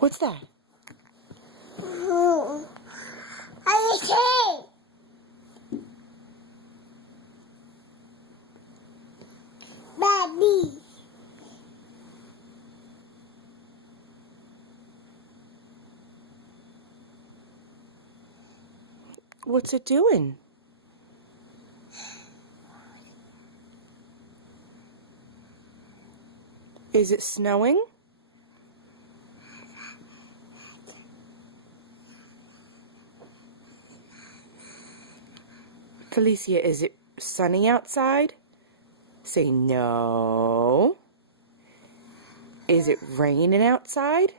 What's that? I see. Baby. What's it doing? Is it snowing? Felicia, is it sunny outside? Say no. Is it raining outside?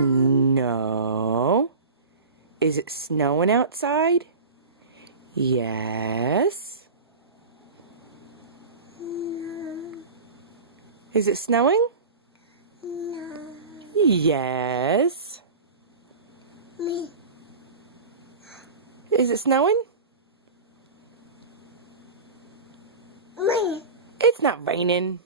No. Is it snowing outside? Yes. No. Is it snowing? No. Yes. Me. Is it snowing? Me. It's not raining.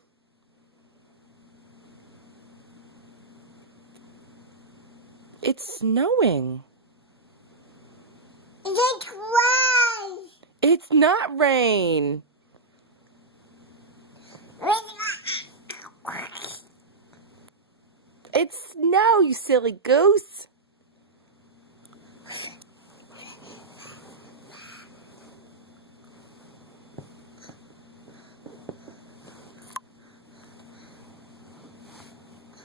It's snowing. It's rain. It's not rain. It's snow, you silly goose.